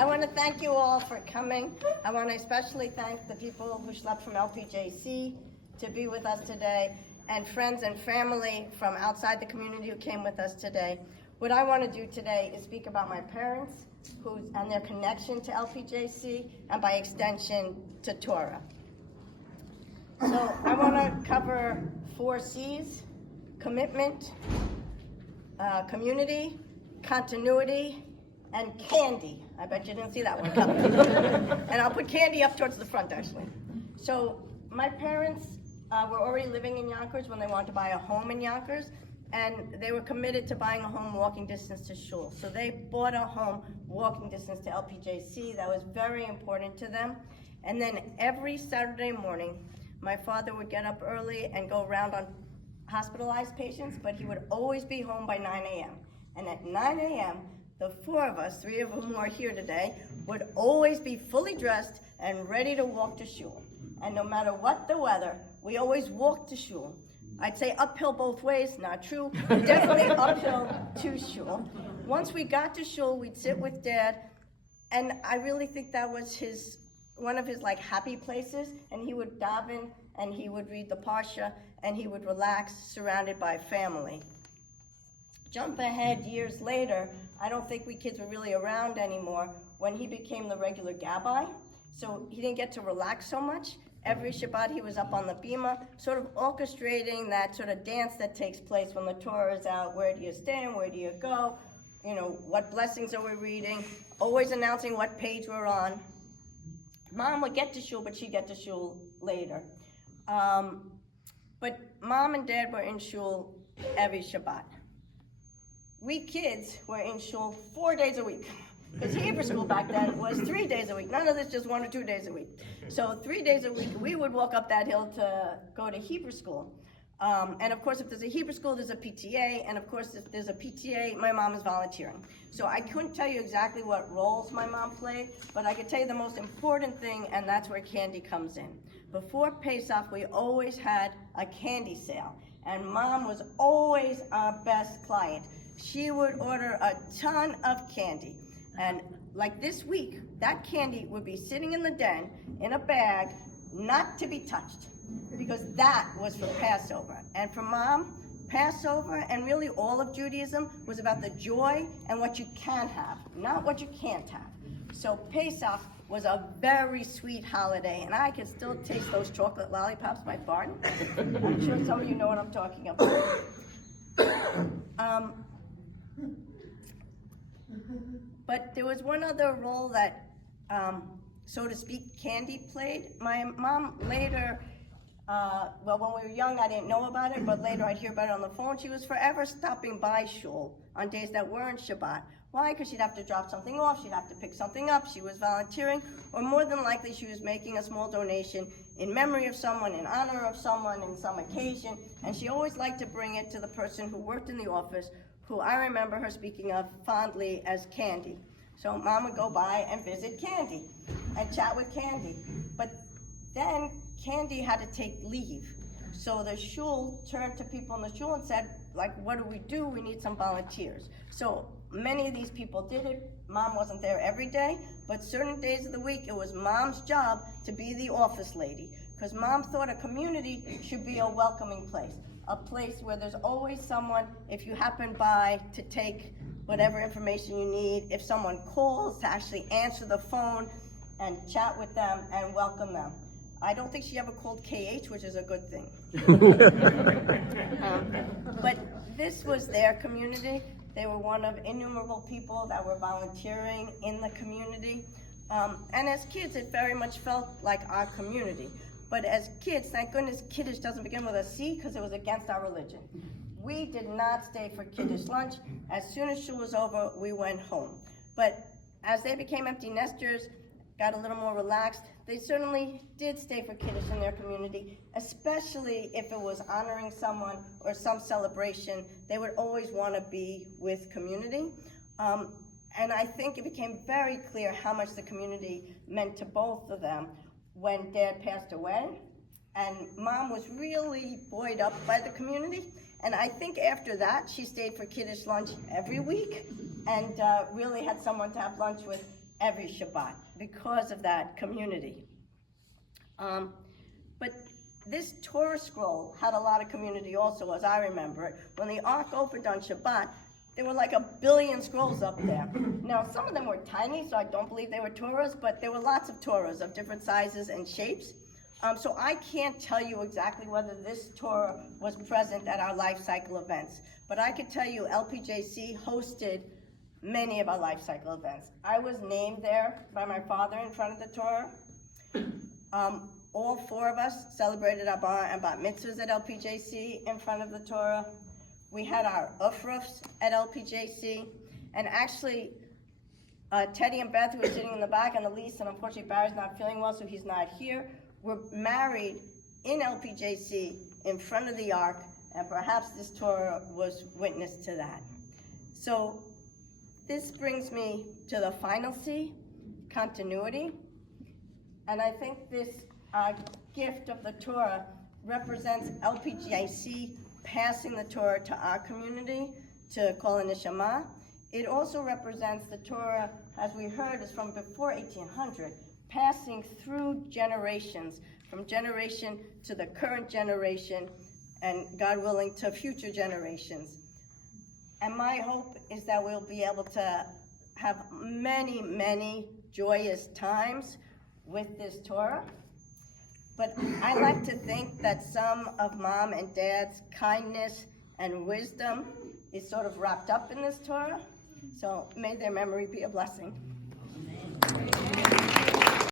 I want to thank you all for coming. I want to especially thank the people who slept from LPJC to be with us today, and friends and family from outside the community who came with us today. What I want to do today is speak about my parents and their connection to LPJC, and by extension to Torah. So I want to cover 4 C's: commitment, community, continuity, and candy. I bet you didn't see that one coming. And I'll put candy up towards the front, actually. So my parents were already living in Yonkers when they wanted to buy a home in Yonkers, and they were committed to buying a home walking distance to shul. So they bought a home walking distance to LPJC. That was very important to them. And then every Saturday morning, my father would get up early and go around on hospitalized patients, but he would always be home by 9 a.m. And at 9 a.m., the 4 of us, 3 of whom are here today, would always be fully dressed and ready to walk to shul. And no matter what the weather, we always walked to shul. I'd say uphill both ways, not true, definitely uphill to shul. Once we got to shul, we'd sit with Dad, and I really think that was one of his happy places, and he would daven, and he would read the Parsha, and he would relax, surrounded by family. Jump ahead years later, I don't think we kids were really around anymore when he became the regular gabbai, so he didn't get to relax so much. Every Shabbat he was up on the bima, sort of orchestrating that sort of dance that takes place when the Torah is out. Where do you stand? Where do you go? What blessings are we reading? Always announcing what page we're on. Mom would get to shul, but she'd get to shul later. But Mom and Dad were in shul every Shabbat. We kids were in shul 4 days a week. Because Hebrew school back then was 3 days a week. None of this just 1 or 2 days a week. So 3 days a week, we would walk up that hill to go to Hebrew school. And of course, if there's a Hebrew school, there's a PTA. And of course, if there's a PTA, my mom is volunteering. So I couldn't tell you exactly what roles my mom played, but I could tell you the most important thing, and that's where candy comes in. Before Pesach, we always had a candy sale. And Mom was always our best client. She would order a ton of candy. And like this week, that candy would be sitting in the den in a bag, not to be touched, because that was for Passover. And for Mom, Passover and really all of Judaism was about the joy and what you can have, not what you can't have. So Pesach was a very sweet holiday, and I can still taste those chocolate lollipops by Barton. I'm sure some of you know what I'm talking about. But there was one other role that, so to speak, candy played. My mom later, when we were young, I didn't know about it, but later I'd hear about it on the phone. She was forever stopping by shul on days that weren't Shabbat. Why? Because she'd have to drop something off, she'd have to pick something up, she was volunteering, or more than likely she was making a small donation in memory of someone, in honor of someone, in some occasion, and she always liked to bring it to the person who worked in the office, who I remember her speaking of fondly as Candy. So Mom would go by and visit Candy and chat with Candy. But then Candy had to take leave. So the shul turned to people in the shul and said, what do? We need some volunteers. So many of these people did it. Mom wasn't there every day, but certain days of the week, it was Mom's job to be the office lady. Because Mom thought a community should be a welcoming place. A place where there's always someone, if you happen by, to take whatever information you need. If someone calls, to actually answer the phone and chat with them and welcome them. I don't think she ever called KH, which is a good thing. But this was their community. They were one of innumerable people that were volunteering in the community. And as kids, it very much felt like our community. But as kids, thank goodness Kiddush doesn't begin with a C, because it was against our religion. We did not stay for Kiddush lunch. As soon as shul was over, we went home. But as they became empty nesters, got a little more relaxed, they certainly did stay for Kiddush in their community, especially if it was honoring someone or some celebration. They would always want to be with community. And I think it became very clear how much the community meant to both of them when Dad passed away. And Mom was really buoyed up by the community. And I think after that, she stayed for Kiddush lunch every week and really had someone to have lunch with every Shabbat because of that community. But this Torah scroll had a lot of community also, as I remember it. When the Ark opened on Shabbat, there were like 1 billion scrolls up there. Now, some of them were tiny, so I don't believe they were Torahs, but there were lots of Torahs of different sizes and shapes. So I can't tell you exactly whether this Torah was present at our life cycle events, but I can tell you LPJC hosted many of our life cycle events. I was named there by my father in front of the Torah. All 4 of us celebrated our bar and bat mitzvahs at LPJC in front of the Torah. We had our ufrufs at LPJC, and actually Teddy and Beth, who are sitting in the back, and Elise, and unfortunately Barry's not feeling well, so he's not here, were married in LPJC in front of the Ark, and perhaps this Torah was witness to that. So this brings me to the final C, continuity. And I think this gift of the Torah represents LPJC passing the Torah to our community, to Kol HaNeshama. It also represents the Torah, as we heard, is from before 1800, passing through generations, from generation to the current generation, and God willing, to future generations. And my hope is that we'll be able to have many, many joyous times with this Torah. But I like to think that some of Mom and Dad's kindness and wisdom is sort of wrapped up in this Torah. So may their memory be a blessing. Amen.